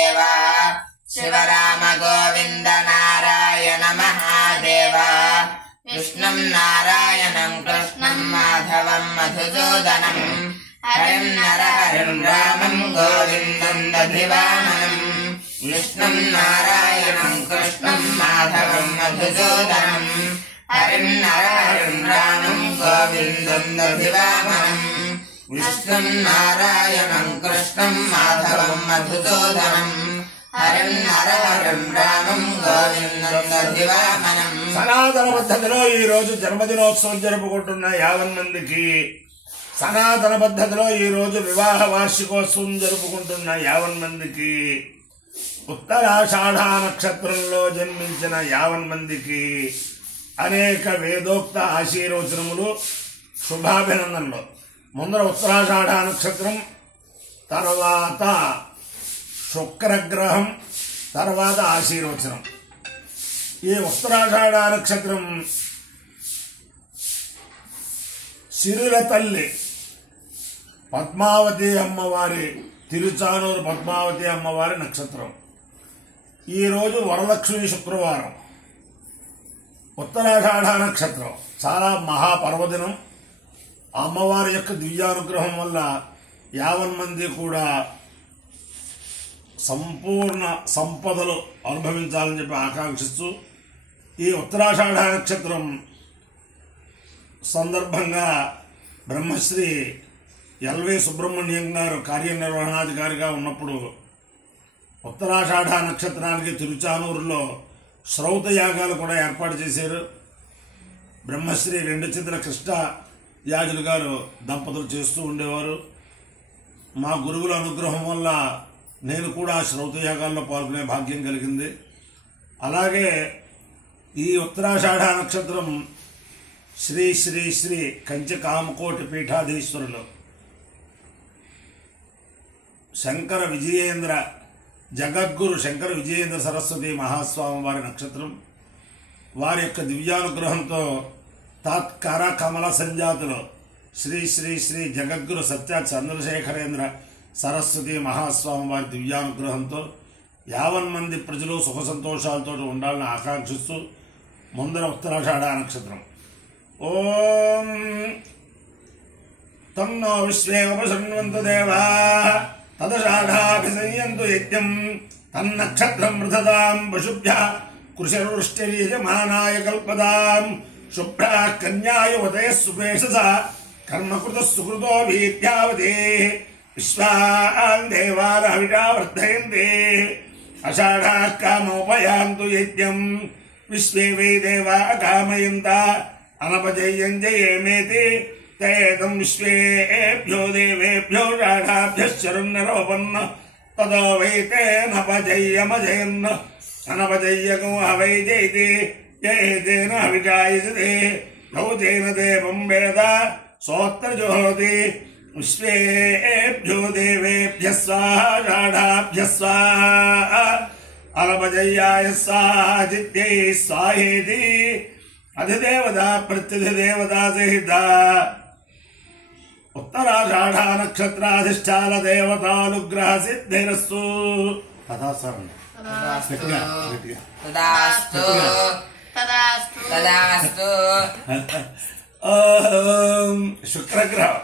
शिवराम गोविन्द नारायण महादेव विष्णुं नारायणं कृष्णं माधवं मधुसूदनं हरिं नरहरिं रामं गोविन्दं दधिवामनं विष्णुं नारायणं कृष्णं माधवं मधुसूदनं हरिं नरहरिं रामं गोविन्दं दधिवामनं विष्णुं नारायणं कृष्णं माधवं मधुसूदनं हरिं नरहरिं रामं गोविन्दं दधिवामनं। సనాతన పద్ధతిలో ఈ రోజు జన్మదినోత్సవం జరుపుకుంటున్న 50 మందికి, సనాతన పద్ధతిలో ఈ రోజు వివాహ వార్షికోత్సవం జరుపుకుంటున్న 50 మందికి, ఉత్తరాషాఢ నక్షత్రంలో జన్మించిన 50 మందికి అనేక వేదోక్త ఆశీర్వచనములు, శుభాభినందనలు. ముందర ఉత్తరాషాఢ నక్షత్రం, తర్వాత శుక్రగ్రహం, తర్వాత ఆశీర్వచనం. ఈ ఉత్తరాషాఢ నక్షత్రం సిరుల తల్లి పద్మావతి అమ్మవారి, తిరుచానూరు పద్మావతి అమ్మవారి నక్షత్రం. ఈరోజు వరలక్ష్మి శుక్రవారం, ఉత్తరాషాఢ నక్షత్రం చాలా మహాపర్వదినం. అమ్మవారి యొక్క దివ్యానుగ్రహం వల్ల 50 మంది కూడా సంపూర్ణ సంపదలు అనుభవించాలని చెప్పి ఆకాంక్షిస్తూ, ఈ ఉత్తరాషాఢ నక్షత్రం సందర్భంగా బ్రహ్మశ్రీ ఎల్వి సుబ్రహ్మణ్యం గారు కార్యనిర్వహణాధికారిగా ఉన్నప్పుడు ఉత్తరాషాఢ నక్షత్రానికి తిరుచానూరులో శ్రౌత యాగాలు కూడా ఏర్పాటు చేశారు. బ్రహ్మశ్రీ 2 చిత్ర కృష్ణ యాజులు గారు దంపతులు చేస్తూ ఉండేవారు. మా గురువుల అనుగ్రహం వల్ల నేను కూడా శ్రౌత యాగాల్లో పాల్గొనే భాగ్యం కలిగింది. అలాగే ఈ ఉత్తరాషాఢ నక్షత్రం శ్రీ శ్రీ శ్రీ కంచి కామకోటి పీఠాధీశ్వరులు శంకర విజయేంద్ర, జగద్గురు శంకర విజయేంద్ర సరస్వతి మహాస్వామి వారి నక్షత్రం. వారి యొక్క దివ్యానుగ్రహంతో తాత్కర కమల సంజాతులు శ్రీ శ్రీ శ్రీ జగద్గురు సత్య చంద్రశేఖరేంద్ర సరస్వతి మహాస్వామి వారి దివ్యానుగ్రహంతో 50 మంది ప్రజలు సుఖ సంతోషాలతో ఉండాలని ఆకాంక్షిస్తూ ముందర ఉత్తరాషాఢ నక్షత్రం. ఓం తన్నో విశ్వే ఉపశృణ్వంతు దేవా తదషాఢాభిసంయంతు యజ్ఞం తన్నక్షత్రం వృధదాం పశుభ్యః కృషిర్వృష్టిర్యజమానాయ కల్పదాం శుభ్రా కన్యాయ ఉదయః సుపేషస కర్మకృతః సుకృతో వీర్యావతే విశ్వాన్ దేవారవిడా వర్ధయంతే అషాఢా కామోపయాంతు యజ్ఞం విశ్వే వై దేవా కామయంత అనపజయం జయేమేతి తేదం విశ్వేభ్యో దేవేభ్యో షాఢాభ్యశ్చరున్నరోపన్న తదో వై తేనపజయ్యమజయన్న అనపజయ్యకో హవై జయతి జయేతేన హవిషాయసతే భౌతేన దేవం వేద సోత్రజోహోతి విశ్వేభ్యో దేవేభ్యః స్వాహా షాఢాభ్యః స్వాహా అనపజయ్యాయ స్వాహా చిత్యై స్వాహేతి అధిదేవతా ప్రత్యధిదేవతా సహిత ఉత్తరాషాఢ నక్షత్రాధిష్టాన దేవతానుగ్రహ సిద్ధిరస్తు. శుక్రగ్రహం.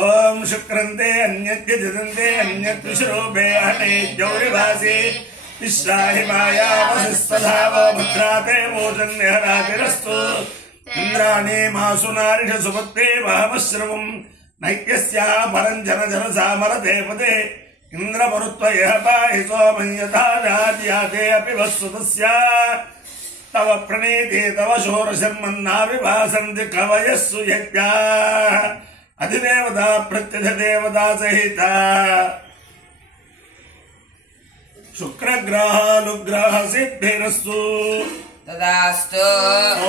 ఓం శుక్రంతే అన్యత్య జదంతే అన్యత్ విశ్వరూపే అనే జౌరివాసి విశ్రాహిమాయావసిస్వధావో భద్రాతే మోజన్యహరాతిరస్తు ఇంద్రాణి మాసు నారిష సుపత్తే మహమశ్రవం నైత్యస్యా పరం జన జన సామరతే పదే ఇంద్రమరుత్వయః పాహి సోమం యథా జాత్యాతే అపి వస్సుతస్య తవ ప్రణీతే తవ శోరశర్మన్నా విభాసంతి కవయస్సు యజ్ఞాః అధిదేవతా ప్రత్యధిదేవతా సహిత శుక్రగ్రహానుగ్రహ సిద్ధిరస్తు. తదాస్తు.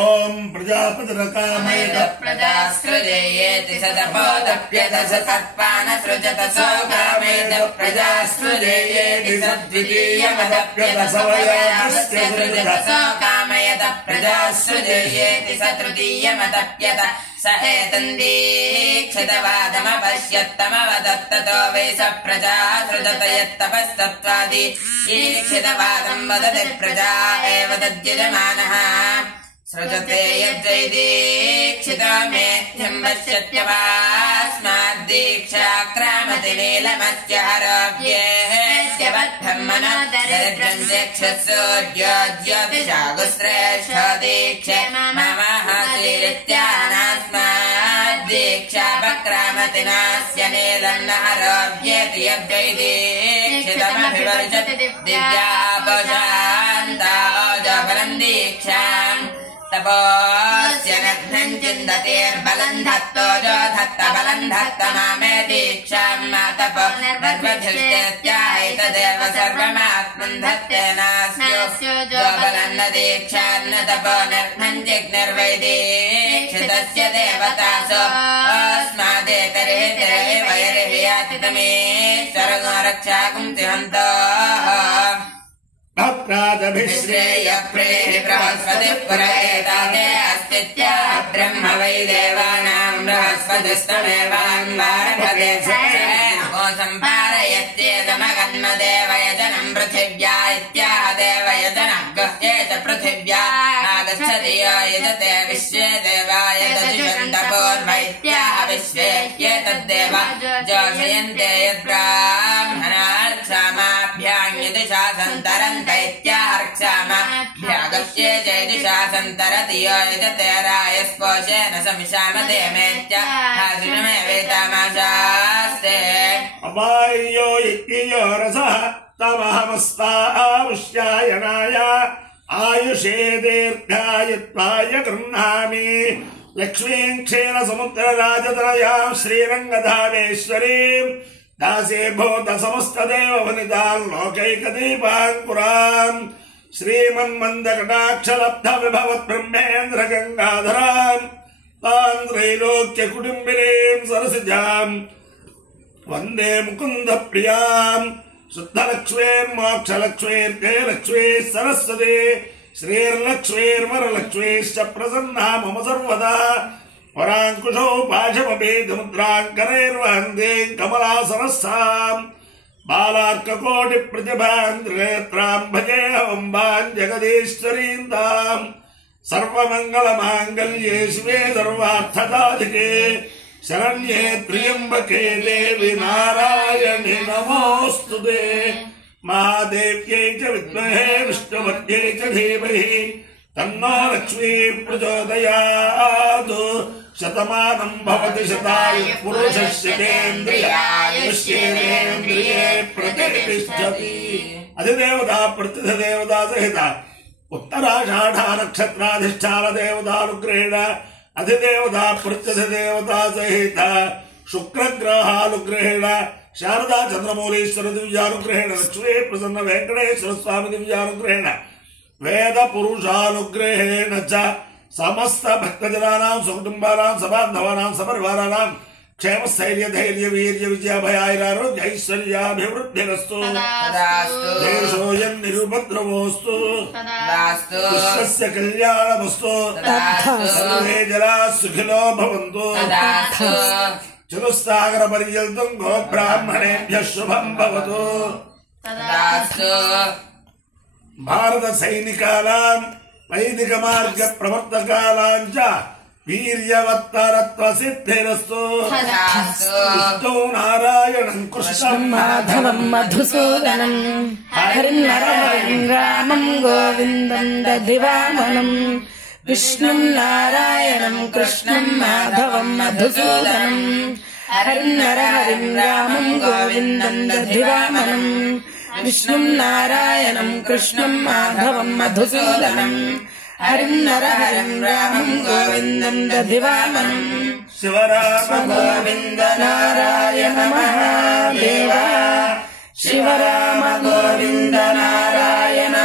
ఓం ప్రజాపతిరకామేత ప్రజాస్కృజయేతి సదభోదప్యత సత్పాన సృజత సోకామేత ప్రజాస్కృజయేతి సద్వితీయమదప్యత సవయాస్య సృజత సోకామయత प्रजासृजेयेति स तृतीयमतप्यत स एतन्दीक्षितवादमपश्यत्तमवदत्ततो वै स प्रजा सृजत यत्तपस्तत्त्वादि ईक्षितवादम् वदति प्रजा एव तद्यजमानः सृजते यद्वैदीक्षितमेध्यम् पश्यत्यवास्माद्दीक्षाक्रामति नीलमस्य आरोग्येस्य बद्धम् मनो दरिद्रम् चक्षुसूर्योज्योतिषागुश्रेष्ठो दीक्षे ममहतीरित्यानास्माद्दीक्षापक्रामति नास्य नीलम् न आरोग्येति यद्वैदीक्षितमभिवर्षति दिव्यापशान्ता ओजोबलम् दीक्षाम् तपोस्य नग्नम् चिन्दतेर्बलम् धत्तोजो धत्त बलम् धत्त मामे दीक्षाम् मा तपो निर्वधिष्ठेत्याहैतदेव सर्वमात्मन् धत्तेनास्यो जो बलम् न दीक्षान्न तपो नग्नम् जिग्निर्वैदीक्षितस्य देवतासो अस्मादेतर्हि वैर्हि याति तमेश्वरो रक्षाकुम् तिहन्तोः भक्रादभिश्रेयप्रेहि बृहस्पतिः पुरयेताते अस्तित्या ब्रह्म वै देवानाम् बृहस्पतिस्तमेवान्वारभते नमो सम्पारयत्येदमगन्मदेवयजनम् पृथिव्या इत्याह देवयजनग्रह्ये च पृथिव्या आगच्छति यो यजते विश्वे देवाय दजुषन्तपूर्वैत्याह विश्वे एतद्देव जोषयन्ते यद्ब्राह्मणार्क्षामाभ्याम् यदिशा सन्तरन् दैत्यार्क्षामाभ्यागस्ये जयदिशा सन्तरति यो यजते रायस्पोषेण समिषामदेमेत्याहासिनमेवेतामाशास्ते अमार्यो यज्ञयो रसः तमहमस्तामुष्यायनाय आयुषे दीर्घायत्वाय गृह्णामि लक्ष्मीं क्षीरसमुद्रराजतनयां श्रीरङ्गधामेश्वरीं दासे भूत समस्तदेव वनितान् लोकैकदीपाङ्कुराम् श्रीमन्मन्दकटाक्षलब्ध विभवत् ब्रह्मेन्द्र गङ्गाधराम् तान् त्रैलोक्य कुटुम्बिनीं सरसिजाम् वन्दे मुकुन्द प्रियाम् शुद्धलक्ष्मीर्मोक्षलक्ष्मीर्जयलक्ष्मीः सरस्वती श्रीर्लक्ष्मीर्वरलक्ष्मीश्च प्रसन्ना मम सर्वदा वराङ्कुशौ पाशमभेदमुद्राङ्करैर्वहन्ते कमलासनस्साम् बालार्ककोटिप्रतिभाम् त्रिनेत्राम् भजेऽहमम्बाम् जगदीश्वरीम् ताम् सर्वमङ्गलमाङ्गल्ये शिवे सर्वार्थसाधिके शरण्ये त्र्यम्बके देवि नारायणि नमोऽस्तुते महादेव्यै च विद्महे विष्णुपत्यै च धीमहि तन्नो लक्ष्मी प्रचोदयात् शतमानं भवति शतायुः पुरुषः शतेन्द्रिये प्रतिष्ठति अधिदेवता प्रतिदेवता सहित उत्तराषाढा नक्षत्राधिष्ठान देवतानुग्रहेण अधिदेवता प्रत्यधिदेवता सहित शुक्रग्रहानुग्रहेण शारदा चंद्रमौलीश्वर दिव्यानुग्रहेण लक्ष्मी प्रसन्न वेंकटेश्वर स्वामी दिव्यानुग्रहेण वेद पुरुषानुग्रहेण च समस्त भक्तजनानां सुकुटुम्बानां सबान्धवानां सपरिवाराणां क्षेम स्थैर्य धैर्य वीर्य विजयाभयारोग्य ऐश्वर्याभिवृद्धिरस्तु देशोऽयं निरुपद्रवोऽस्तु विश्वस्य कल्याणमस्तु सर्वे जनाः सुखिनो भवन्तु चतुस्सागर पर्यन्तं गोब्राह्मणेभ्यः शुभं भवतु भारत सैनिकानां वैदिक मार्ग प्रवर्तकानां च वीर्यवत्तरत्व सिद्धिरस्तु विष्णु नारायणं कृष्णं माधवं मधुसूदनं हरिं नरहरिं रामं गोविन्दं दधिवामनं विष्णुं नारायणं कृष्णं माधवं मधुसूदनं हरिं नरहरिं रामं गोविन्दं दधिवामनं विष्णुं नारायणं कृष्णं माधवं मधुसूदनं हरिं नरहरिं रामं गोविन्दं दधिवामनं शिवराम गोविन्द नारायण महादेवा शिवराम गोविन्द नारायण